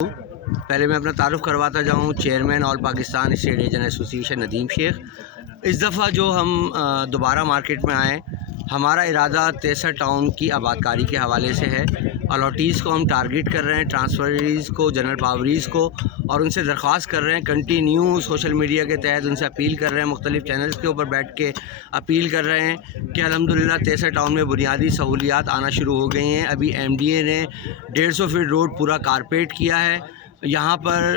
پہلے میں اپنا تعارف کرواتا جاؤں. Chairman all Pakistan state agent association Nadeem Sheikh. اس دفعہ جو ہم دوبارہ مارکیٹ میں آئے، ہمارا ارادہ 63 ٹاؤن کی آباد کاری کے حوالے سے ہے. الاٹیز کو ہم ٹارگٹ کر رہے ہیں، ٹرانسفریز کو، جنرل پاوریز کو، اور ان سے درخواست کر رہے ہیں کنٹینیو سوشل میڈیا کے تحت ان سے اپیل کر رہے ہیں، مختلف چینلز کے اوپر بیٹھ کے اپیل کر رہے ہیں کہ الحمدللہ 63 ٹاؤن میں بنیادی سہولیات آنا شروع ہو گئی ہیں. ابھی ایم ڈی اے نے 150 فٹ روڈ پورا کارپیٹ کیا ہے. یہاں پر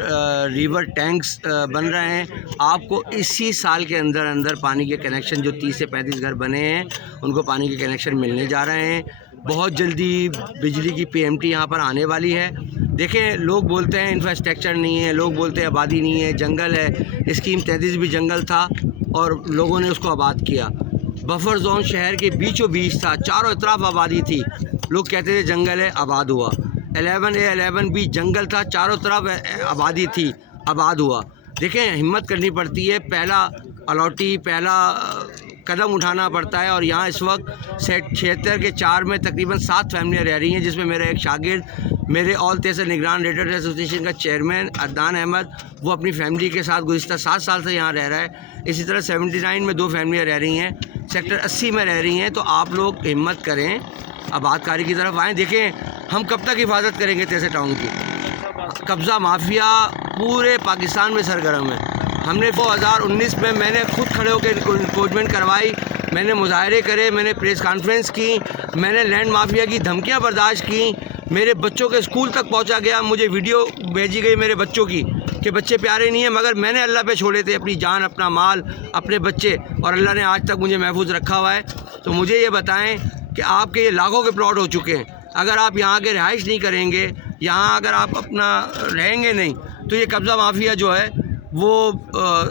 ریور ٹینکس بن رہے ہیں. آپ کو اسی سال کے اندر پانی کے کنیکشن، جو 30 سے 35 گھر بنے ہیں ان کو پانی کے کنیکشن ملنے جا رہے ہیں. بہت جلدی بجلی کی پی ایم ٹی یہاں پر آنے والی ہے. دیکھیں، لوگ بولتے ہیں انفراسٹرکچر نہیں ہے، لوگ بولتے ہیں آبادی نہیں ہے، جنگل ہے. اسکیم 33 بھی جنگل تھا اور لوگوں نے اس کو آباد کیا. بفر زون شہر کے بیچوں بیچ تھا، چاروں اطراف آبادی تھی. لوگ کہتے تھے جنگل ہے، آباد ہوا. 11A 11B جنگل تھا، چاروں طرف آبادی تھی، آباد ہوا. دیکھیں، ہمت کرنی پڑتی ہے، پہلا الاٹی، پہلا قدم اٹھانا پڑتا ہے. اور یہاں اس وقت 76 کے 4 میں تقریباً 7 فیملیاں رہ رہی ہیں، جس میں میرا ایک شاگرد، میرے آل تیسر نگران ریٹرز ایسوسیشن کا چیئرمین عدنان احمد، وہ اپنی فیملی کے ساتھ گزشتہ 7 سال سے یہاں رہ رہا ہے. اسی طرح 79 میں 2 فیملیاں رہ رہی ہیں، سیکٹر 80 میں رہ رہی ہیں. تو آپ لوگ ہمت کریں، آباد کاری کی طرف آئیں. دیکھیں، ہم کب تک حفاظت کریں گے 63 ٹاؤن کی؟ قبضہ مافیا پورے پاکستان میں سرگرم ہے. ہم نے 2019 میں نے خود کھڑے ہو کے انکروچمنٹ کروائی، میں نے مظاہرے کرے، میں نے پریس کانفرنس کی، میں نے لینڈ مافیا کی دھمکیاں برداشت کی. میرے بچوں کے اسکول تک پہنچا گیا، مجھے ویڈیو بھیجی گئی میرے بچوں کی کہ بچے پیارے نہیں ہیں، مگر میں نے اللہ پہ چھوڑے تھے اپنی جان، اپنا مال، اپنے بچے، اور اللہ نے آج تک مجھے محفوظ رکھا ہوا ہے. تو مجھے یہ بتائیں کہ آپ کے یہ لاکھوں کے پلاٹ ہو چکے ہیں، اگر آپ یہاں کے رہائش نہیں کریں گے، یہاں اگر آپ اپنا رہیں گے نہیں، تو یہ قبضہ مافیا جو ہے وہ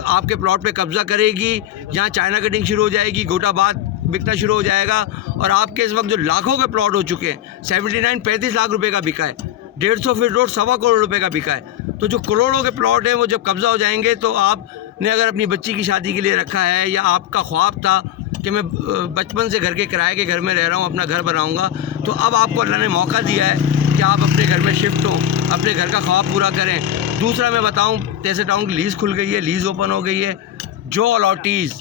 آپ کے پلاٹ پہ قبضہ کرے گی. یہاں چائنا کٹنگ شروع ہو جائے گی، گھوٹا بات بکنا شروع ہو جائے گا. اور آپ کے اس وقت جو لاکھوں کے پلاٹ ہو چکے ہیں، 79 35 لاکھ روپے کا بکا ہے، 150 فٹ روڈ 1.25 کروڑ روپے کا بکا ہے. تو جو کروڑوں کے پلاٹ ہیں وہ جب قبضہ ہو جائیں گے، تو آپ نے اگر اپنی بچی کی شادی کے لیے رکھا ہے، یا آپ کا خواب تھا کہ میں بچپن سے گھر کے کرائے کے گھر میں رہ رہا ہوں، اپنا گھر بناؤں گا، تو اب آپ کو اللہ نے موقع دیا ہے کہ آپ اپنے گھر میں شفٹ ہوں، اپنے گھر کا خواب پورا کریں. دوسرا میں بتاؤں، 63 ٹاؤن کی لیز کھل گئی ہے، لیز اوپن ہو گئی ہے. جو الاٹیز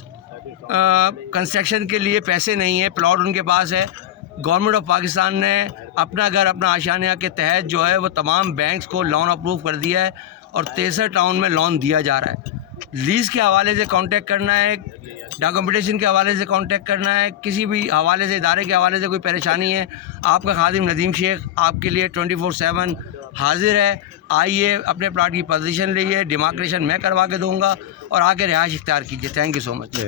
کنسٹرکشن کے لیے پیسے نہیں ہیں، پلاٹ ان کے پاس ہے، گورنمنٹ آف پاکستان نے اپنا گھر اپنا آشیانہ کے تحت جو ہے وہ تمام بینکس کو لون اپروو کر دیا ہے، اور 63 ٹاؤن میں لون دیا جا رہا ہے. لیز کے حوالے سے کانٹیکٹ کرنا ہے، ڈاکومنٹیشن کے حوالے سے کانٹیکٹ کرنا ہے، کسی بھی حوالے سے، ادارے کے حوالے سے کوئی پریشانی ہے، آپ کا خادم ندیم شیخ آپ کے لیے 24/7 حاضر ہے. آئیے، اپنے پلاٹ کی پوزیشن لئیے، ڈیمارکیشن میں کروا کے دوں گا، اور آ کے رہائش اختیار کیجیے. Thank you so much.